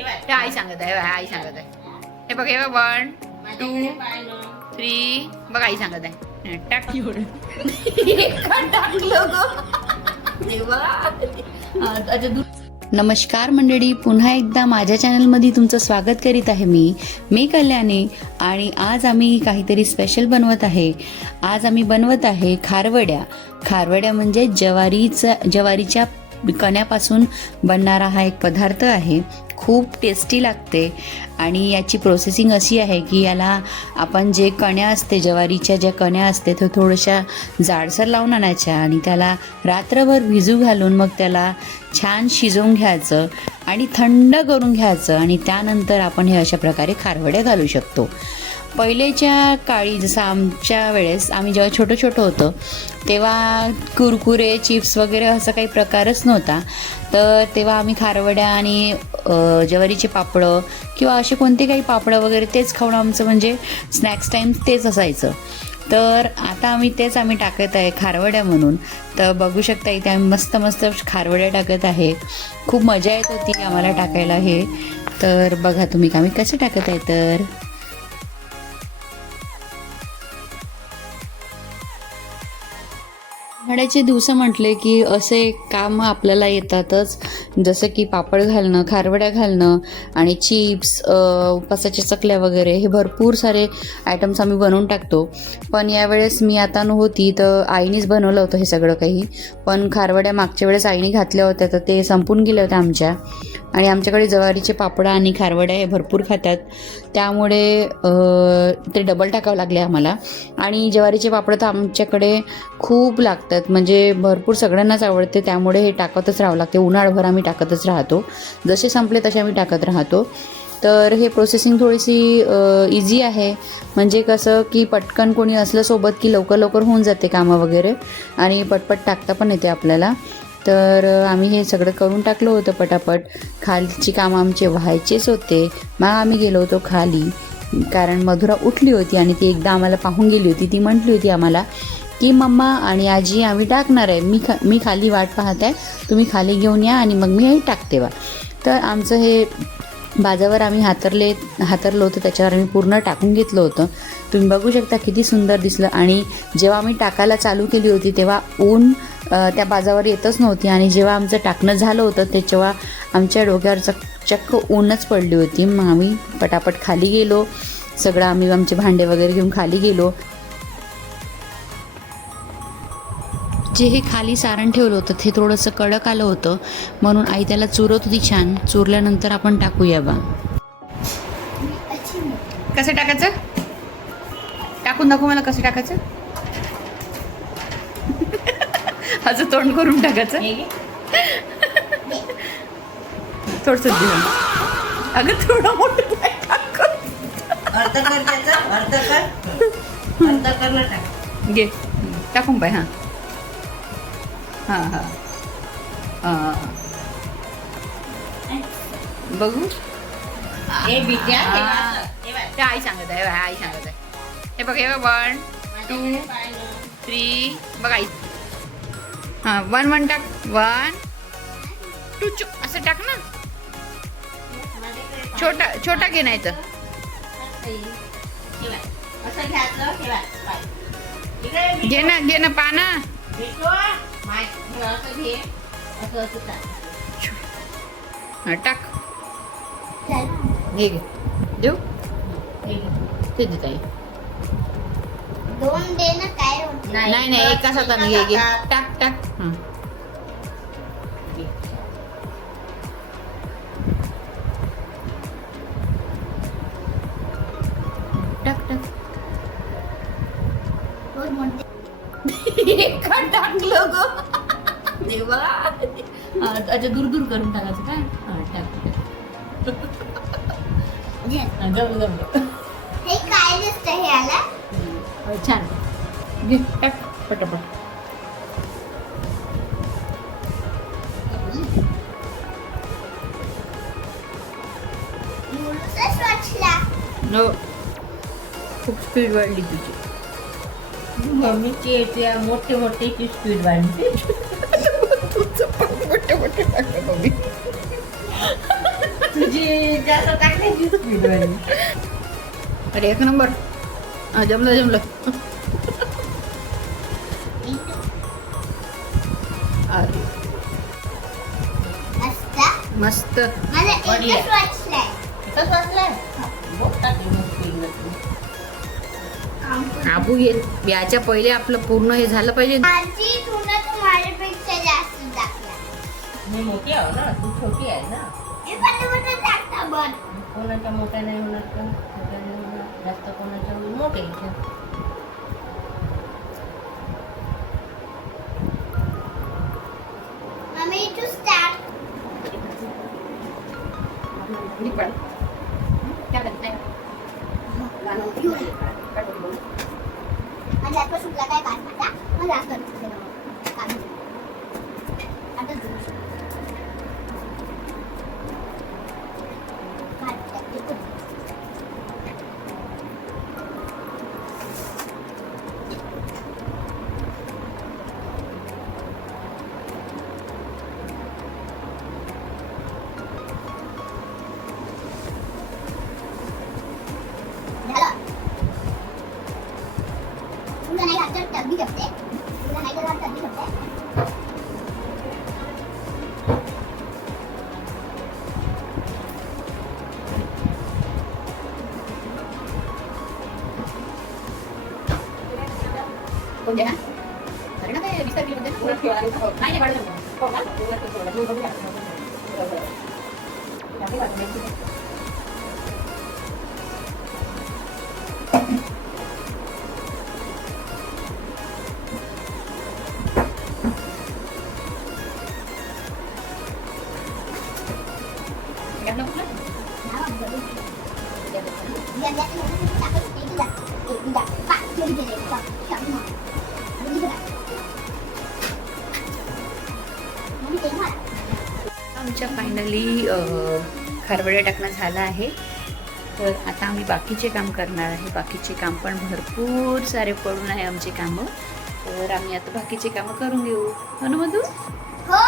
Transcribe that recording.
हे आई सांगत आहे, आई सांगत आहे. हे बघ, हे बघ, 1 2 3 बघ, आई सांगत आहे. टाक नमस्कार मंडळी, पुन्हा एकदा माझ्या चॅनलमध्ये तुमचं स्वागत करीत आहे मी कल्याणी. आणि आज आम्ही काहीतरी स्पेशल बनवत आहे. आज आम्ही बनवत आहे खारवड्या म्हणजे ज्वारीच्या कण्यापासून बनणारा हा एक पदार्थ आहे. खूप टेस्टी लागते आणि याची प्रोसेसिंग अशी आहे की याला आपण जे कण्या असते, ज्वारीच्या ज्या कण्या असते ते थोड्याशा जाडसर लावून आणायच्या आणि त्याला रात्रभर भिजू घालून मग त्याला छान शिजवून घ्यायचं आणि थंड करून घ्यायचं आणि त्यानंतर आपण हे अशा प्रकारे खारवड्या घालू शकतो. पहिलेच्या काळी जसं आमच्या वेळेस आम्ही जेव्हा छोटं होतं तेव्हा कुरकुरे चिप्स वगैरे असं काही प्रकारच नव्हता. तर तेव्हा आम्ही खारवड्या आणि ज्वारीचे पापडं किंवा असे कोणते काही पापडं वगैरे तेच खाऊन आमचं म्हणजे स्नॅक्स टाईम तेच असायचं. तर आता आम्ही टाकत आहे खारवड्या म्हणून. तर बघू शकता इथे आम्ही मस्त खारवड्या टाकत आहे. खूप मजा येत होती आम्हाला टाकायला हे. तर बघा तुम्ही आम्ही कसे टाकत आहे. तर उन्हाळ्याचे दिवस म्हटले की असे काम आपल्याला येतातच, जसं की पापड घालणं, खारवड्या घालणं आणि चिप्स, उपासाच्या चकल्या वगैरे हे भरपूर सारे आयटम्स आम्ही बनवून टाकतो. पण यावेळेस मी आता नव्हती तर आईनीच बनवलं होतं हे सगळं काही. पण खारवड्या मागच्या वेळेस आईने घातल्या होत्या तर ते संपून गेल्या होत्या आमच्या. आणि आमच्याकडे ज्वारीचे पापड आणि खारवड्या हे भरपूर खातात त्यामुळे ते डबल टाकावं लागले आम्हाला. आणि ज्वारीचे पापड तर आमच्याकडे खूप लागतात, म्हणजे भरपूर सगळ्यांनाच आवडते त्यामुळे हे टाकतच राहावं लागते. उन्हाळभर आम्ही टाकतच राहतो, जसे संपले तसे आम्ही टाकत राहतो. तर हे प्रोसेसिंग थोडीशी इझी आहे, म्हणजे कसं की पटकन कोणी असलं सोबत की लवकर होऊन जाते कामं वगैरे आणि पटपट टाकता पण येते आपल्याला. तर आम्ही हे सगळं करून टाकलं होतं पटापट. खालची कामं आमचे व्हायचेच होते. मग आम्ही गेलो होतो खाली, कारण मधुरा उठली होती आणि ती एकदा आम्हाला पाहून गेली होती. ती म्हटली होती आम्हाला की मम्मा आणि आजी आम्ही टाकणार आहे, मी खाली वाट पाहत आहे, तुम्ही खाली घेऊन या आणि मग मी हे टाकते बा. तर आमचं हे बाजावर आम्ही हातरलं होतं, त्याच्यावर आम्ही पूर्ण टाकून घेतलं होतं. तुम्ही बघू शकता किती सुंदर दिसलं. आणि जेव्हा आम्ही टाकायला चालू केली होती तेव्हा ऊन त्या बाजावर येतच नव्हती आणि जेव्हा आमचं टाकणं झालं होतं तेव्हा आमच्या डोक्यावर चक्क ऊनच पडली होती. मग आम्ही पटापट खाली गेलो, सगळं आम्ही आमचे भांडे वगैरे घेऊन खाली गेलो. जे हे खाली सारण ठेवलं होतं ते थोडंसं कडक आलं होतं म्हणून आई त्याला चुरत होती छान. चुरल्यानंतर आपण टाकूया बा. कसं टाकायचं, टाकून दाखव मला कसं टाकायचं. असं तोंड करून टाकायचं. थोडस अगं थोडं मोठं घे टाकून पाय. हां बघू. हे आई सांगत आहे, आई सांगत आहे. हे बघ, हे बघ, 1 2 3 बघ आई. 1 टाक, 1 2 असं टाक ना. छोटा घे नाही तर घे ना पाना. टाक, घे देऊ ते देत आहे. नाही एकाच हाताने घे. टाक टाक टाकलं ग देवा. अच्छा दूर करून टाकायचं काय. जमलं छान. घे टाक पटापट. खूप स्पीड वाढली तुझी. मम्मीची मोठे स्पीड वाढली. तुझं पण मोठे टाकलं मम्मी. तुझी अरे एक नंबर. जमलं. अरे मस्त. आबू याच्या पहिले आपलं पूर्ण हे झालं पाहिजे. मी मोठी आहे ना, तू छोटी आहे ना. कोणाच्या मोठ्या नाही होणार का? छोट्या नाही होणार. जास्त कोणाच्या मोठे. कोणते ना? अरे ना ते 20 तारखेमध्ये नाही वाढत. आमच्या फायनली खारवड्या टाकणं झालं आहे. तर आता आम्ही बाकीचे काम करणार आहे. बाकीचे काम पण भरपूर सारे पडून आहे आमचे कामं. तर आम्ही आता बाकीचे कामं करून घेऊ. हो ना मधू? हो.